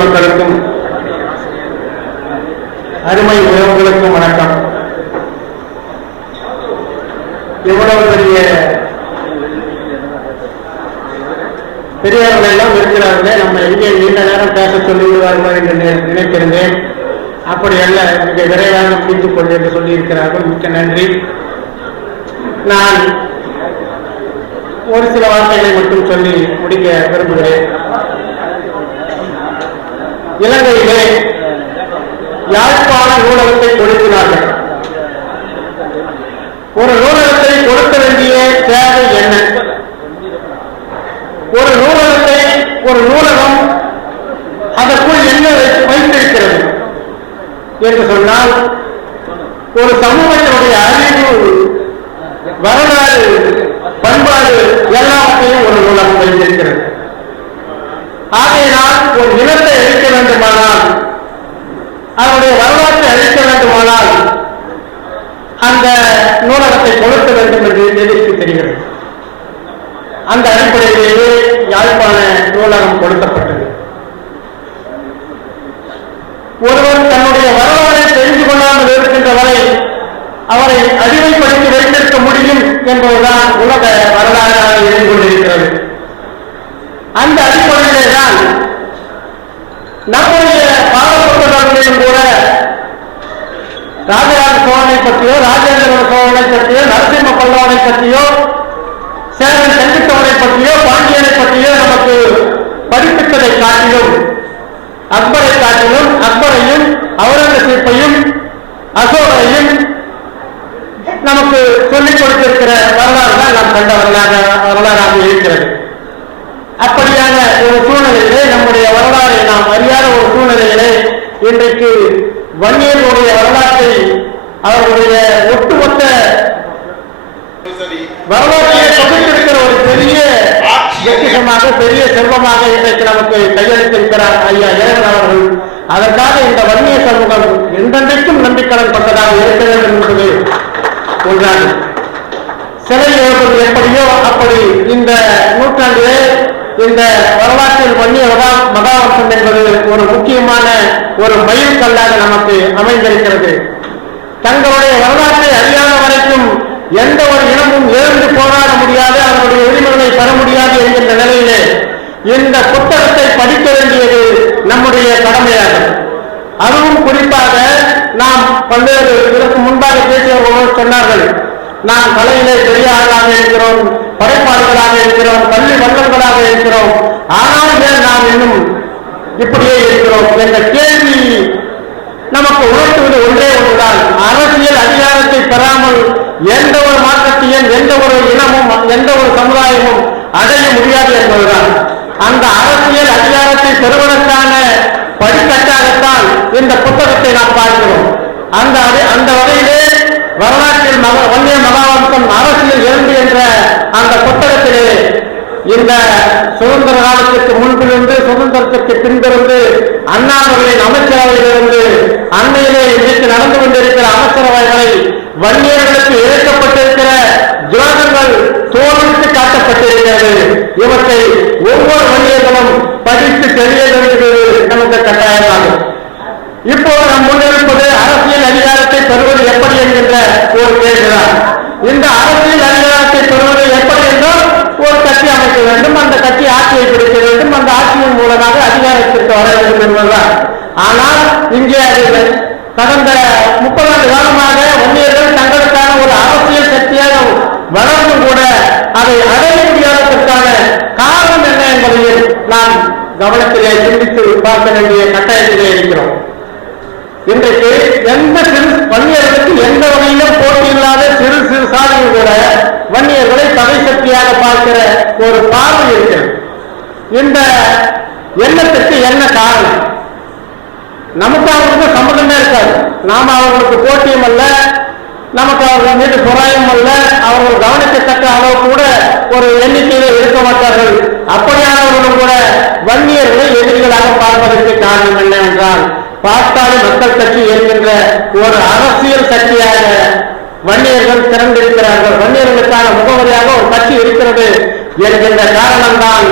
மக்களுக்கும் அருமை உறவுகளுக்கும் வணக்கம். எவ்வளவு பெரியவர்கள் எல்லாம் இருக்கிறார்களே, நம்ம எங்கே நீண்ட நேரம் பேச சொல்லிவிடுவார்கள் என்று நினைத்திருந்தேன். அப்படி அல்ல, மிக விரைவாக முடித்துக் கொண்டு என்று சொல்லியிருக்கிறார்கள். மிக்க நன்றி. நான் ஒரு சில வார்த்தைகளை மட்டும் சொல்லி முடிக்க விரும்புகிறேன். இலங்கையிலே யாழ்ப்பாண நூலகத்தை கொடுக்கிறார்கள். ஒரு நூலகத்தை கொடுக்க வேண்டிய தேவை என்ன? ஒரு நூலகத்தை, ஒரு நூலகம் அதற்குள் என்ன வைத்திருக்கிறது என்று சொன்னால், ஒரு சமூகத்தினுடைய அறிவு, வரலாறு, பண்பாடு எல்லாவற்றையும் ஒரு நூலகம் வைத்திருக்கிறது. ஆகையினால் ஒரு இனத்தை அழிக்க வேண்டுமானால், அதனுடைய வரலாற்றை அழிக்க வேண்டுமானால் அந்த நூலகத்தை கொடுக்க வேண்டும் என்று எதிர்ப்பு தெரிகிறது. அந்த அடிப்படையிலேயே யாழ்ப்பாண நூலகம் கொடுக்கப்பட்டது. ஒருவர் தன்னுடைய வரலாறை தெரிந்து கொள்ளாமல் இருக்கின்ற வரை அவரை அடிமைப்படுத்தி வைத்திருக்க முடியும் என்பதுதான் உலக வரலாறாக இருந்து கொண்டிருக்கிறது. அந்த அடிப்படையிலே தான் நம்முடைய பாடப்புத்தகங்களிலும் கூட ராஜராஜ சோழனை பற்றியோ, ராஜேந்திர சோழனை பற்றியோ, நரசிம்ம பல்லவனை பற்றியோ, சேரன் செங்குட்டுவனை பற்றியோ, பாண்டியனை பற்றியோ நமக்கு படிப்பித்ததை காட்டிலும், அக்பரை காட்டிலும், அக்பரையும் அவுரங்கசீப்பையும் அசோகரையும் நமக்கு சொல்லிக் கொடுத்திருக்கிற வரலாறு தான் நாம் கண்ட வரலாறாக இருக்கிறது. அப்படியான ஒரு சூழ்நிலையிலே, நம்முடைய வரலாறை நாம் அறியாத ஒரு சூழ்நிலையிலே இன்றைக்கு வன்னியர்களுடைய வரலாற்றை, அவர்களுடைய ஒட்டுமொத்த வரலாற்றை தொகுத்திருக்கிற ஒரு பெரிய வெற்றிகமாக, பெரிய செல்வமாக இன்றைக்கு நமக்கு கையெழுத்திருக்கிறார் ஐயா இறைவன் அவர்கள். அதற்காக இந்த வன்னிய சமூகம் என்றென்றைக்கும் நம்பிக்கடன் கொண்டதாக இருக்க வேண்டும் என்பது ஒன்றாகும். சிலை எழுப்பது எப்படியோ அப்படி இந்த நூற்றாண்டிலே இந்த வரலாற்றில் வன்னிய மகாவம்சம் என்பது ஒரு முக்கியமான ஒரு மைல் கல்லாக நமக்கு அமைந்திருக்கிறது. தங்களுடைய வரலாற்றை அறியாத வரைக்கும் எந்த ஒரு இனமும் எழுந்து போராட முடியாது, அவருடைய உரிமைகளை பெற முடியாது என்கின்ற நிலையிலே இந்த புத்தகத்தை படிக்க வேண்டியது நம்முடைய கடமையாகும். அதுவும் குறிப்பாக நாம் பல்வேறு இதற்கு முன்பாக பேசியவர்கள் சொன்னார்கள், நாம் கலையிலே பெரிய ஆளாக இருக்கிறோம், படைப்பாளர்களாக இருக்கிறோம், கல்வி வல்லர்களாக இருக்கிறோம், ஆனால் ஏன் நாம் இன்னும் இப்படியே இருக்கிறோம் என்ற கேள்வி நமக்கு உணர்த்துவது ஒன்றே ஒன்றுதான். அரசியல் அதிகாரத்தை பெறாமல் எந்த ஒரு மாற்றத்தையும், எந்த ஒரு இனமும், எந்த ஒரு சமுதாயமும் அடைய முடியாது என்பதுதான். அந்த அரசியல் அதிகாரத்தை பெறுவதற்கான படிக்கட்டாகத்தான் இந்த புத்தகத்தை நாம் பார்க்கிறோம். அந்த வகையிலே வரலாற்றில் வன்னிய மகாவம்சம் அரசியல் 2 என்ற அந்த புத்தகத்திலே இந்த சுதந்திர காலத்திற்கு முன்பிலிருந்து, சுதந்திரத்திற்கு பின்பிருந்து, அண்ணாமலையின் அமைச்சரவையிலிருந்து அண்மையிலே இன்றைக்கு நடந்து கொண்டிருக்கிற அமைச்சரவைகளை வன்னியர்களுக்கு இழைக்கப்பட்டிருக்கிற துரோகங்கள் தோல்வித்து காட்டப்பட்டிருக்கிறது. இவற்றை ஒவ்வொரு வன்னியர்களும் படித்து தெரிய வேண்டியது நமக்கு கட்டாயமாகும். இப்போது நாம் முன்னிருப்பது அரசியல் அதிகாரத்தை பெறுவது எப்படி என்கின்ற ஒரு கேள்விதான். இந்த அரசியல் அதிகாரத்தை பெறுவது எப்படி என்றால், ஒரு கட்சி அமைக்க வேண்டும், அந்த கட்சி ஆட்சியை பிடிக்க வேண்டும், அந்த ஆட்சியின் மூலமாக அதிகாரத்திற்கு வர வேண்டும் என்பதுதான். ஆனால் இங்கே அது கடந்த 30 ஆண்டு காலமாக வன்னியர்கள் தங்களுக்கான ஒரு அரசியல் சக்தியாக வளர்ந்து கூட அதை அடைய முடியாததற்கான காரணம் என்ன என்பதையும் நாம் கவனத்திலே சிந்தித்து பார்க்க வேண்டிய கட்டாயத்திலே இருக்கிறோம். இன்றைக்கு எந்த வன்னியர்களுக்கு எந்த வகையிலும் போட்டி இல்லாத சிறு சிறு சாதிகள் கூட வன்னியர்களை தடை சக்தியாக பார்க்கிற ஒரு பார்வை இருக்கிறது. இந்த எண்ணத்திற்கு என்ன காரணம்? நமக்கு அவர்களுக்கு சம்மதமே இருக்காது. நாம அவர்களுக்கு போட்டியும் அல்ல, நமக்கு அவர்கள் மீது பொறாயும் அல்ல, அவர்கள் கவனிக்கத்தக்க அளவு கூட ஒரு எண்ணிக்கையிலே இருக்க மாட்டார்கள். அப்படியானவர்களும் கூட வன்னியர்களை எதிரிகளாக பார்ப்பதற்கு காரணம் என்னவென்றால், பாட்டாளி மக்கள் கட்சி என்கின்ற ஒரு அரசியல் சக்தியாக வன்னியர்கள் திறந்திருக்கிறார்கள். வன்னியர்களுக்கான முகவரியாக ஒரு கட்சி இருக்கிறது என்கின்ற காரணம்தான்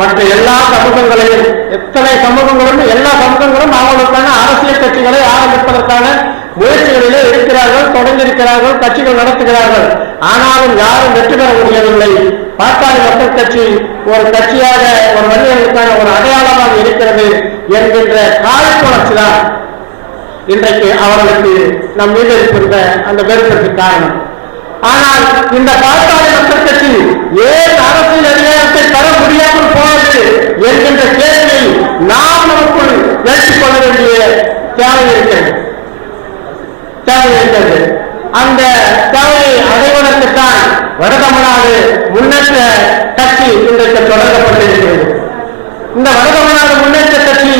மற்ற எல்லா சமூகங்களையும், எத்தனை சமூகங்களும் எல்லா சமூகங்களும் அவங்களுக்கான அரசியல் கட்சிகளை ஆரம்பிப்பதற்கான முயற்சிகளிலே இருக்கிறார்கள், தொடங்கியிருக்கிறார்கள், கட்சிகள் நடத்துகிறார்கள். ஆனாலும் யாரும் வெற்றி பெற முடியவில்லை. பாட்டாளி மக்கள் கட்சி ஒரு கட்சியாக, ஒரு வன்னியர்களுக்கான ஒரு அடையாளமாக இருக்கிறது என்கின்ற காழ்ப்புணர்ச்சி தான் இன்றைக்கு அவர்களுக்கு நம் மீது இருக்கின்ற அந்த வெறுப்பிற்கு காரணம். ஆனால் இந்த பாட்டாளி மக்கள் கட்சி ஏன் அரசியல் அதிகாரத்தை தர முடியாமல் போனது என்கின்ற கேள்வியை நாம் நமக்குள் ஏற்றுக் கொள்ள வேண்டிய தேவை இருக்கிறது. அந்த தேவையை அடைவதற்குத்தான் வடதமிழ்நாடு முன்னேற்ற கட்சி இன்றைக்கு தொடங்கப்பட்டிருக்கிறது. இந்த வடதமிழ்நாடு முன்னேற்ற கட்சி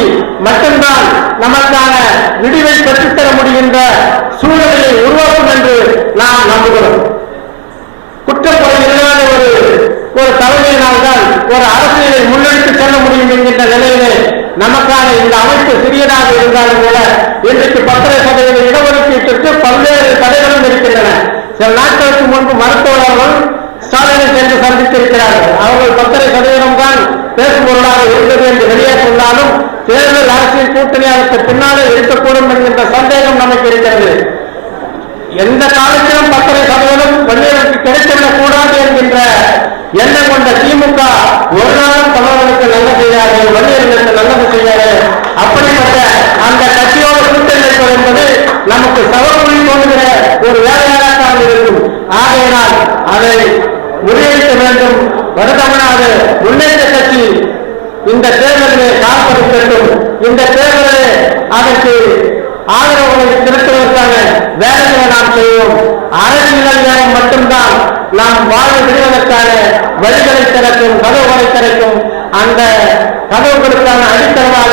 மட்டும்தான் நமக்கான விடிவை பெற்றுத்தர முடிகின்ற சூழலை உருவாக்கும் என்று நாம் நம்புகிறோம். குற்றப்படை இல்லாத ஒரு தலைமையினால்தான் ஒரு அரசியலை முன்னெடுத்து செல்ல முடியும் என்கின்ற நிலையிலே நமக்கான இந்த அமைப்பு சிறியதாக இருந்தாலும் கூட இன்றைக்கு 10% இடஒதுக்கீட்டிற்கு பல்வேறு தடைகளும் இருக்கின்றன. சில நாட்களுக்கு முன்பு மருத்துவர்கள் ஸ்டாலினை சென்று சந்தித்திருக்கிறார்கள். அவர்கள் 10% தான் பேசுபொருளாக இருந்தது என்று வெளியே சொன்னாலும் தேர்தல் அரசியல் கூட்டணி அதற்கு பின்னாலே இருக்கக்கூடும் என்கின்ற சந்தேகம் நமக்கு இருக்கிறது. எந்த காலத்திலும் 10% வன்னியர்களுக்கு கிடைத்துவிடக் கூடாது என்கின்ற எண்ணம் கொண்ட திமுக ஒரு நாளும் தமிழர்களுக்கு நல்ல செய்யாது, வன்னியர்களுக்கு நல்லது செய்யாது. அப்படிப்பட்ட அந்த கட்சியோடு கூட்டணி வைப்பது என்பது நமக்கு சவக்குழி தோன்றுகிற ஒரு வேலையாகத்தான் இருக்கும். ஆகையினால் அதை முறியடிக்க வேண்டும். வடதமிழ்நாடு முன்னேற்ற கட்சி இந்த தேர்தலிலே காப்பளிக்கட்டும். இந்த தேர்தலிலே அதற்கு ஆதரவுகளை திரட்டுவதற்கான வேலைகளை நாம் செய்வோம். அரசியல் நேரம் மட்டும்தான் நாம் வாழ்வு விடுவதற்கான வழிகளை திறக்கும், கதவுகளை திறக்கும். அந்த கதவுகளுக்கான அடித்தளமாக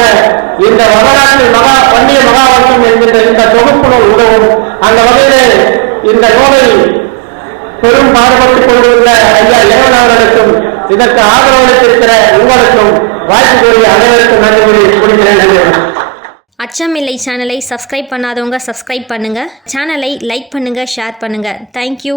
இந்த வரலாற்றில் வன்னிய மகாவர்க்கம் என்கின்ற இந்த தொகுப்பு நூல் உதவும். அந்த வகையிலே இந்த நூலை பெரும் பாடுபட்டுக் கொண்டுள்ள ஐயா இறைவன் அவர்களுக்கும் இதற்கு ஆதரவளித்திருக்கிற உங்களுக்கும் வாய்ப்பு கூறிய அனைவருக்கும் நன்றி கூறி முடிக்கிறேன். அச்சமில்லை சேனலை சப்ஸ்கிரைப் பண்ணாதவங்க சப்ஸ்கிரைப் பண்ணுங்கள். சேனலை லைக் பண்ணுங்கள், ஷேர் பண்ணுங்கள். தேங்க்யூ.